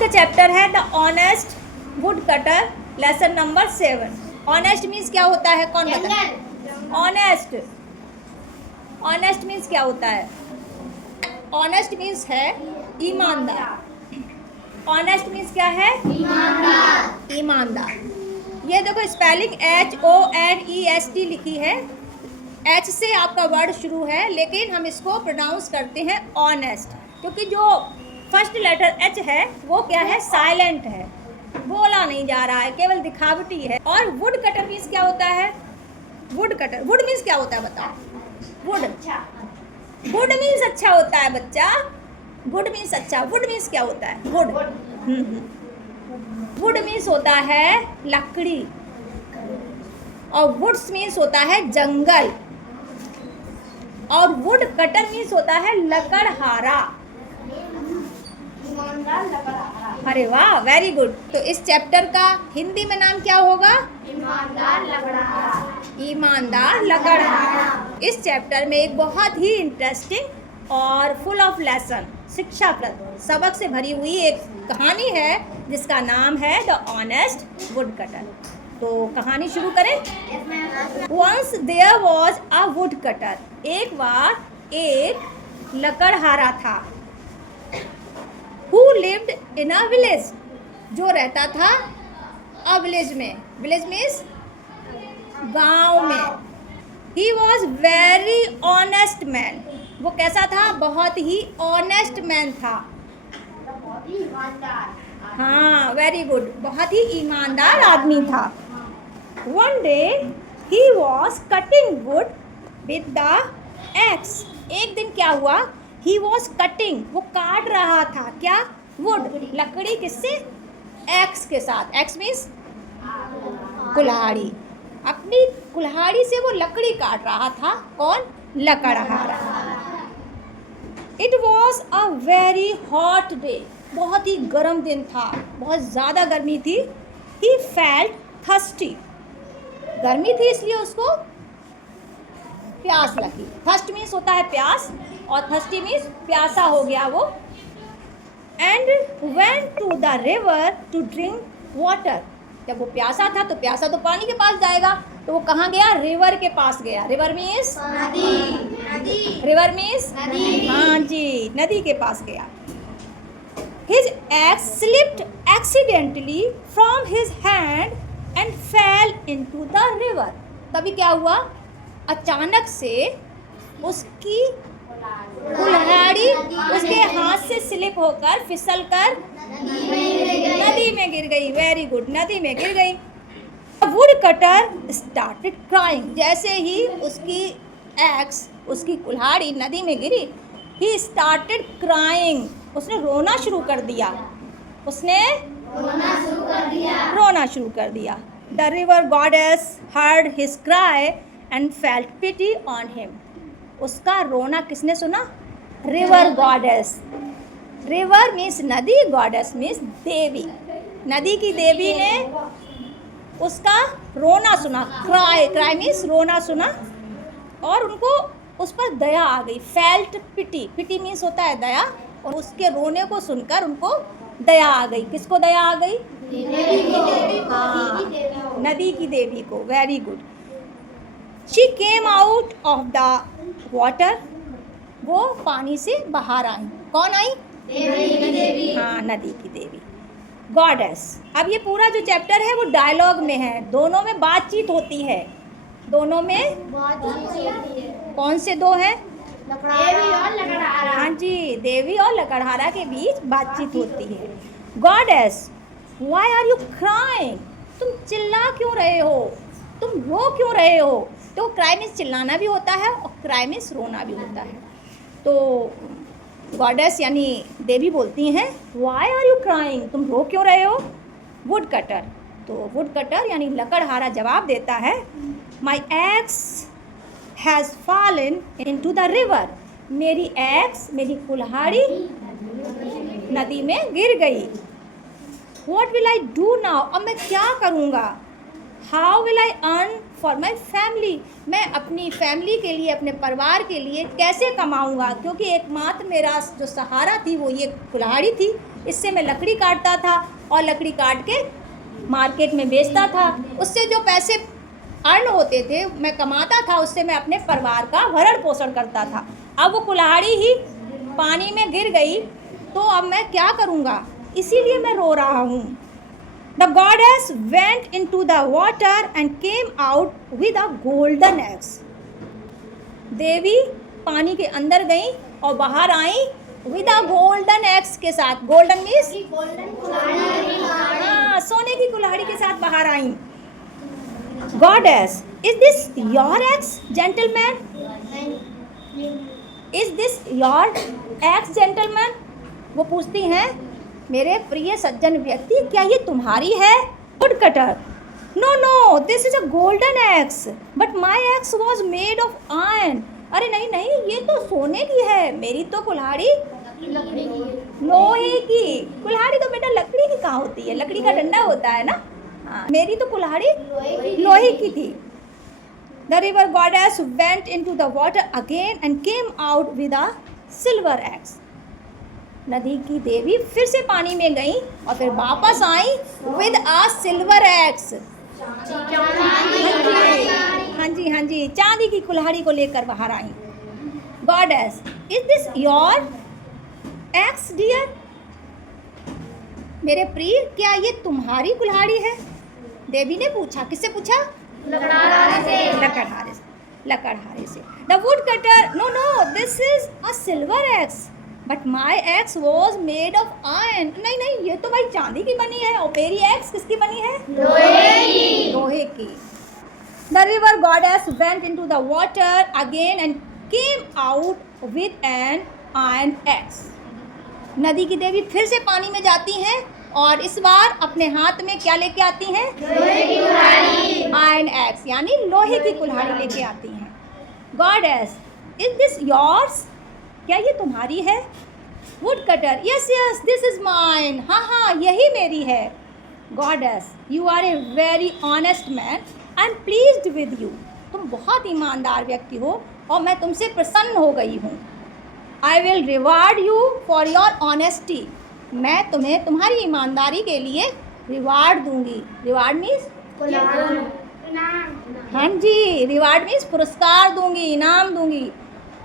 का चैप्टर है the honest would cutter, lesson number 7। Honest means क्या होता है, कौन बताए? ऑनेस्ट, ऑनेस्ट मीन्स क्या होता है? ऑनेस्ट मीन्स है ईमानदार। ऑनेस्ट मीन्स क्या है? ईमानदार। ईमानदार। ये देखो स्पेलिंग HONEST लिखी है। H से आपका वर्ड शुरू है, लेकिन हम इसको प्रोनाउंस करते हैं ऑनेस्ट, क्योंकि जो फर्स्ट लेटर H है वो क्या है? साइलेंट है, बोला नहीं जा रहा है, केवल दिखावटी है। और वुड कटर मीन्स क्या होता है? वुड कटर, वुड मीन्स क्या होता है बताओ? वुड, गुड मीन्स अच्छा होता है बच्चा, गुड मीन्स अच्छा। वुड मीन्स क्या होता है? वुड। वुड मीन्स होता है लकड़ी, और वुड्स मीन्स होता है जंगल, और वुड कटर मीन्स होता है लकड़हारा। अरे वाह, वेरी गुड। तो इस चैप्टर का हिंदी में नाम क्या होगा? ईमानदार लकड़हारा। ईमानदार लकड़हारा। इस चैप्टर में एक बहुत ही इंटरेस्टिंग और फुल ऑफ लेसन, शिक्षाप्रद, सबक से भरी हुई एक कहानी है जिसका नाम है द ऑनेस्ट वुड कटर। तो कहानी शुरू करें। Once there was a wood cutter, एक बार एक लकड़हारा था। Who lived in a village, जो रहता था अ विलेज में। विलेज मीन्स गांव में। He was very honest man, वो कैसा था? बहुत ही ऑनेस्ट मैन था। हाँ, वेरी गुड, बहुत ही ईमानदार आदमी था। One day he was cutting wood with the axe, एक दिन क्या हुआ? He was cutting, वो काट रहा था क्या? वुड, लकड़ी, किससे? एक्स के साथ। एक्स मीन्स कुल्हाड़ी। अपनी कुल्हाड़ी से वो लकड़ी काट रहा था। कौन? लकड़हारा। It was a very hot day, बहुत ही गर्म दिन था, बहुत ज़्यादा गर्मी थी। He felt thirsty, गर्मी थी इसलिए उसको प्यास लगी। थर्स्ट मीन्स होता है प्यास, और थर्स्टी मीन्स प्यासा हो गया वो। And went to the river to drink water, जब वो प्यासा था तो प्यासा तो पानी के पास जाएगा, तो वो कहाँ गया? रिवर के पास गया। रिवर मीन्स नदी। रिवर मीन्स नदी। हाँ जी, नदी के पास गया। His axe slipped accidentally from his hand and fell into the river, तभी क्या हुआ? अचानक से उसकी कुल्हाड़ी उसके हाथ से स्लिप होकर फिसल कर नदी में गिर गई। वेरी गुड, नदी में गिर गई। वुड कटर स्टार्टेड क्राइंग, जैसे ही उसकी एक्स, उसकी कुल्हाड़ी नदी में गिरी, ही स्टार्टेड क्राइंग, उसने रोना शुरू कर दिया। उसने रोना शुरू कर दिया। The river goddess heard his cry and felt pity on him, उसका रोना किसने सुना? River goddess. रिवर मीन्स नदी, गॉडेस मीन्स देवी। नदी की देवी ने उसका रोना सुना। क्राई, क्राई मीन्स रोना सुना, और उनको उस पर दया आ गई। फेल्ट पिटी, पिटी मीन्स होता है दया, और उसके रोने को सुनकर उनको दया आ गई। किसको दया आ गई? हाँ, नदी की देवी को। Very good. She came out of the water, वो पानी से बाहर आई। कौन आई? देवी। हाँ, नदी की देवी, गॉडेस। अब ये पूरा जो चैप्टर है वो डायलॉग में है, दोनों में बातचीत होती है। दोनों में कौन से दो हैं? देवी और लकड़हारा। हाँ जी, देवी और लकड़हारा के बीच बातचीत होती है। Goddess, why are you crying? तुम चिल्ला क्यों रहे हो? तुम रो क्यों रहे हो? तो क्राई मीन्स चिल्लाना भी होता है, और क्राई मीन्स रोना भी होता है। तो गॉडेस यानी देवी बोलती हैं, वाई आर यू क्राइंग, तुम रो क्यों रहे हो? वुड कटर, तो वुड कटर यानी लकड़हारा जवाब देता है, my axe has fallen into the river, मेरी एक्स, मेरी कुल्हाड़ी नदी में गिर गई। What will I do now, अब मैं क्या करूँगा? How will I earn for my family, मैं अपनी फैमिली के लिए, अपने परिवार के लिए कैसे कमाऊँगा? क्योंकि एकमात्र मेरा जो सहारा थी वो ये कुल्हाड़ी थी, इससे मैं लकड़ी काटता था और लकड़ी काट के मार्केट में बेचता था। उससे जो पैसे अर्न होते थे, मैं कमाता था, उससे मैं अपने परिवार का भरण पोषण करता था। अब वो कुल्हाड़ी ही पानी में गिर गई तो अब मैं क्या करूँगा, इसीलिए मैं रो रहा हूँ। The goddess went into the water and came out with a golden axe. देवी पानी के अंदर गई और बाहर आई with a golden axe के साथ। golden means हाँ, सोने की कुल्हाड़ी के साथ बाहर आई। Goddess, is this your axe, gentleman? Is this your axe, gentleman? वो पूछती हैं, मेरे प्रिय सज्जन व्यक्ति, क्या ये तुम्हारी है? Wood cutter, no no, this is a golden axe, but my axe was made of iron. अरे नहीं नहीं, ये तो सोने की है, मेरी तो कुल्हाड़ी लोहे की। कुल्हाड़ी तो बेटा लकड़ी की कहाँ होती है, लकड़ी का डंडा होता है ना। हाँ, मेरी तो कुल्हाड़ी लोहे की थी। The river goddess went into the water again and came out with a silver x. नदी की देवी फिर से पानी में गई और फिर वापस आई विद अ सिल्वर एक्स। हाँ जी, चांदी की कुल्हाड़ी को लेकर बाहर आई। Goddess, is this your axe dear? मेरे प्रिय, क्या ये तुम्हारी कुल्हाड़ी है? देवी ने पूछा। किससे पूछा? लकड़हारे से। The wood cutter, no no, this is a silver axe, but my axe was made of iron. नहीं नहीं, ये तो भाई चांदी की बनी है। और मेरी एक्स किसकी बनी है? लोहे की। The river goddess went into the water again and came out with an iron x. नदी की देवी फिर से पानी में जाती हैं और इस बार अपने हाथ में क्या लेके आती हैं? आयरन एक्स, यानी लोहे की कुल्हाड़ी लेके आती हैं। Goddess, is this yours? क्या ये तुम्हारी है? Wood cutter, yes yes, this is mine. हाँ हाँ, यही मेरी है। Goddess, you are a very honest man, I am pleased with you. तुम बहुत ईमानदार व्यक्ति हो और मैं तुमसे प्रसन्न हो गई हूँ। I will reward you for your honesty. मैं तुम्हें तुम्हारी ईमानदारी के लिए रिवार्ड दूंगी। रिवार्ड मीन्स हाँ जी, रिवार्ड मीन्स पुरस्कार दूंगी, इनाम दूंगी।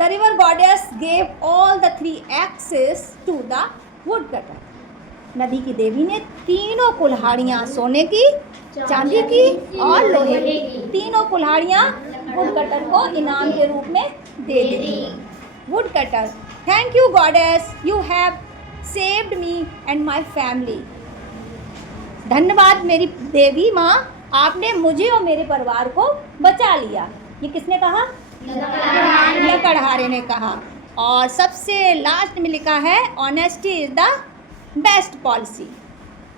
The river goddess gave all the 3 axes to the woodcutter। नदी की देवी ने तीनों कुल्हाड़ियाँ, सोने की, चांदी की और लोहे की, तीनों कुल्हाड़ियाँ वुडकटर को इनाम के रूप में दे दी। Woodcutter, thank you goddess, you have saved me and my family. धन्यवाद मेरी देवी माँ, आपने मुझे और मेरे परिवार को बचा लिया। ये किसने कहा? लकड़हारे ने कहा। और सबसे लास्ट में लिखा है, honesty is the best policy.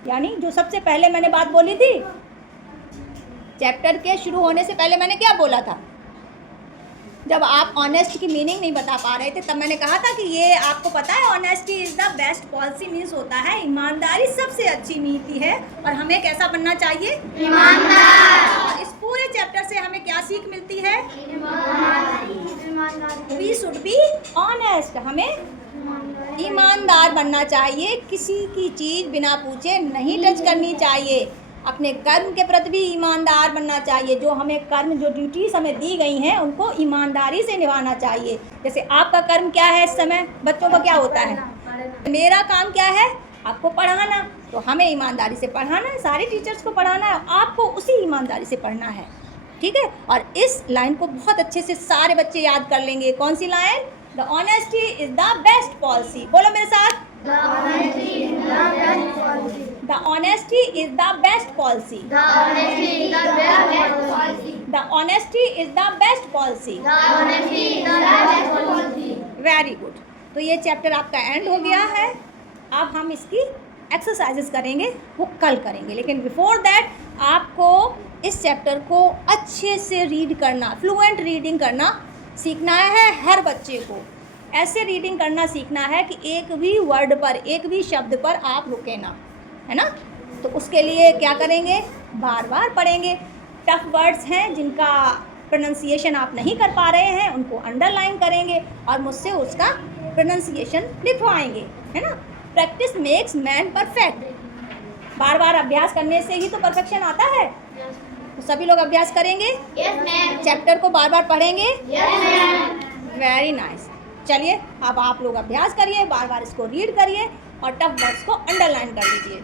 यानी जो सबसे पहले मैंने बात बोली थी, चैप्टर के शुरू होने से पहले मैंने क्या बोला था? जब आप ऑनेस्ट की मीनिंग नहीं बता पा रहे थे, तब मैंने कहा था कि ये आपको पता है, honesty is the best policy means होता है ईमानदारी सबसे अच्छी नीति है और हमें कैसा बनना चाहिए? ईमानदार। इस पूरे चैप्टर से हमें क्या सीख मिलती है? We should be honest. हमें ईमानदार बनना चाहिए, किसी की चीज़ बिना पूछे नहीं टच करनी चाहिए। अपने कर्म के प्रति भी ईमानदार बनना चाहिए। जो हमें कर्म, जो ड्यूटीज़ हमें दी गई हैं, उनको ईमानदारी से निभाना चाहिए। जैसे आपका कर्म क्या है इस समय? बच्चों का क्या होता है? मेरा काम क्या है? आपको पढ़ाना। तो हमें ईमानदारी से पढ़ाना है, सारे टीचर्स को पढ़ाना है, आपको उसी ईमानदारी से पढ़ना है। ठीक है? और इस लाइन को बहुत अच्छे से सारे बच्चे याद कर लेंगे। कौन सी line? The honesty is the best policy. बोलो मेरे साथ, the honesty is the best policy. The honesty is the best policy. The honesty is the best policy. The honesty is the best policy. The honesty is the best policy. Very good. तो ये chapter आपका and हो गया है। अब हम इसकी exercises करेंगे, वो कल करेंगे। लेकिन बिफोर दैट आपको इस चैप्टर को अच्छे से रीड करना, फ्लुएंट रीडिंग करना सीखना है। हर बच्चे को ऐसे रीडिंग करना सीखना है कि एक भी वर्ड पर, एक भी शब्द पर आप रुके ना, है ना। तो उसके लिए क्या करेंगे? बार बार पढ़ेंगे। टफ वर्ड्स हैं जिनका प्रोनंसिएशन आप नहीं कर पा रहे हैं, उनको अंडरलाइन करेंगे और मुझसे उसका प्रोनंसिएशन लिखवाएंगे, है ना। Practice makes man perfect. बार बार अभ्यास करने से ही तो परफेक्शन आता है। तो सभी लोग अभ्यास करेंगे? Yes ma'am. चैप्टर को बार बार पढ़ेंगे? Yes ma'am. Very nice. चलिए अब आप लोग अभ्यास करिए, बार बार इसको रीड करिए और टफ वर्ड्स को अंडरलाइन कर लीजिए।